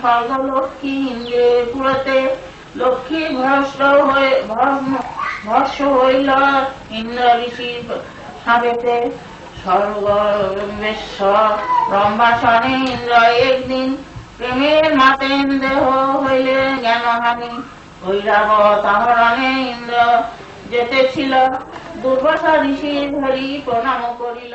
স্বর্গ লক্ষ্মী লক্ষ্মী হয়ে হইল ইন্দ্র ঋষির সাবেতে। ইন্দ্র একদিন প্রেমের মাতেন দেহ হইলে জ্ঞানহানি। ঐরাবত আহরণে ইন্দ্র যেতেছিল দুর্বাসা ঋষি ধরি প্রণাম করিল।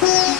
Yeah.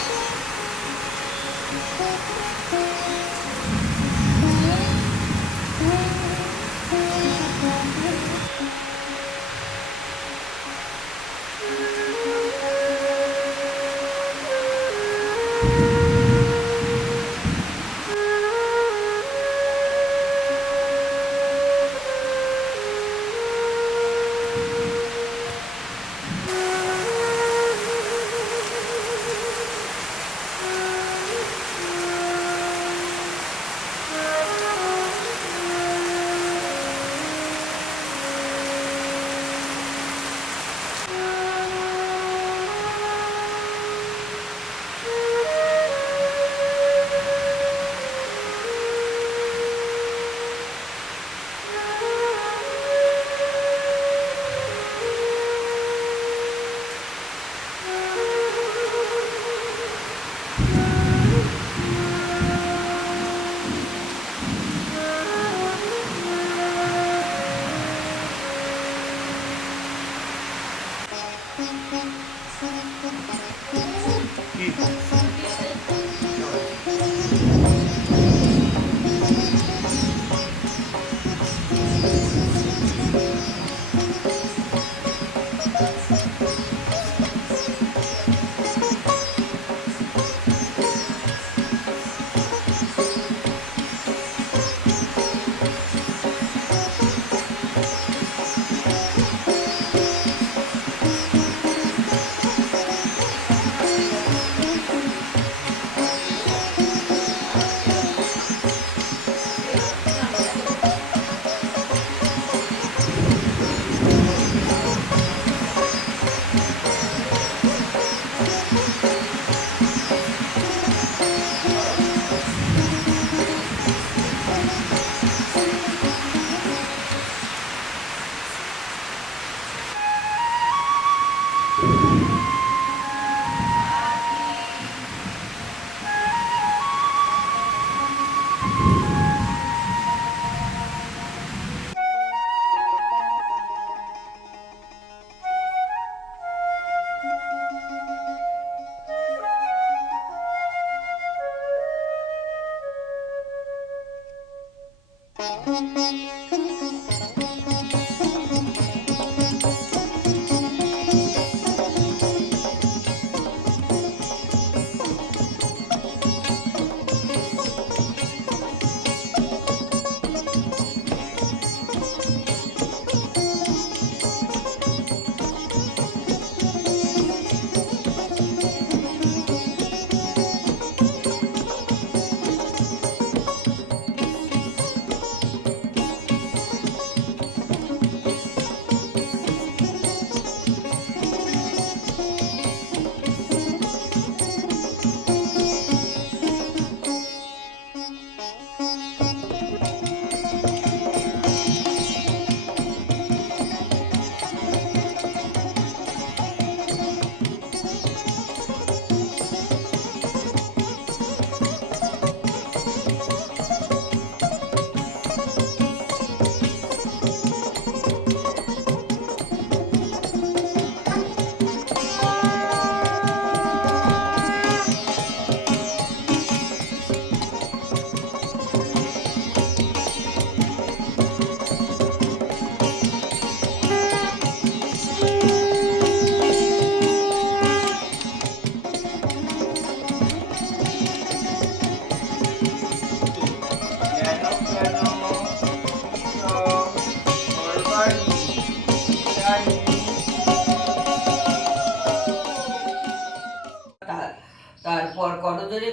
一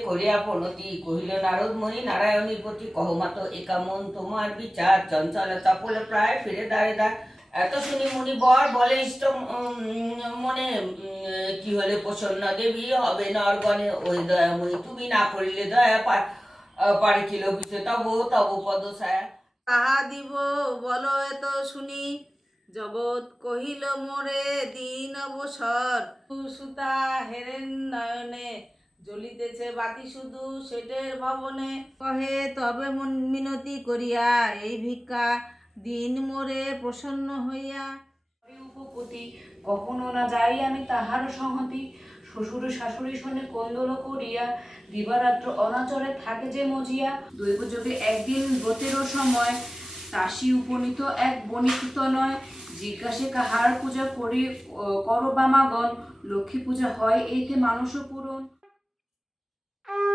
করিয়া প্রণতি কহিল নারদ মণি নারায়ণীর প্রতি কহমাত, একামন তোমার বিচার। চঞ্চলতা বলে প্রায় ফিরে দাঁড়ে দাঁড়। এত শুনি মুনি বর বলে, ইষ্ট মনে কি হলে প্রসন্ন দেবী হবে নরগণে? ওই দয়াময়ী তুমি না করিলে দয়া পা, পারে কিল বিষয় তব তব পদ ছায়া। তাহা দিব বল এত শুনি। জগৎ কহিল, মোরে দিন অবসর। সুতা হেরেন নয়নে জ্বলিতেছে বাতি শুধু সেটের ভবনে। কহে, তবে মন মিনতি করিয়া এই ভিক্ষা দিন মোরে প্রসন্ন হইয়া উপপতি, কখনো না যাই আমি তাহার সংহতি। শ্বশুর শাশুড়ি শুনে কন্দল করিয়া দিবারাত্র অনাচরে থাকে যে মজিয়া। দৈবযোগে একদিন ব্রতেরও সময় তাসী উপনীত এক বণিকৃত নয়। জিজ্ঞাসে কাহার পূজা করি কর বামাগণ লক্ষ্মী পূজা হয় এইতে মানুষ পূরণ। Thank you.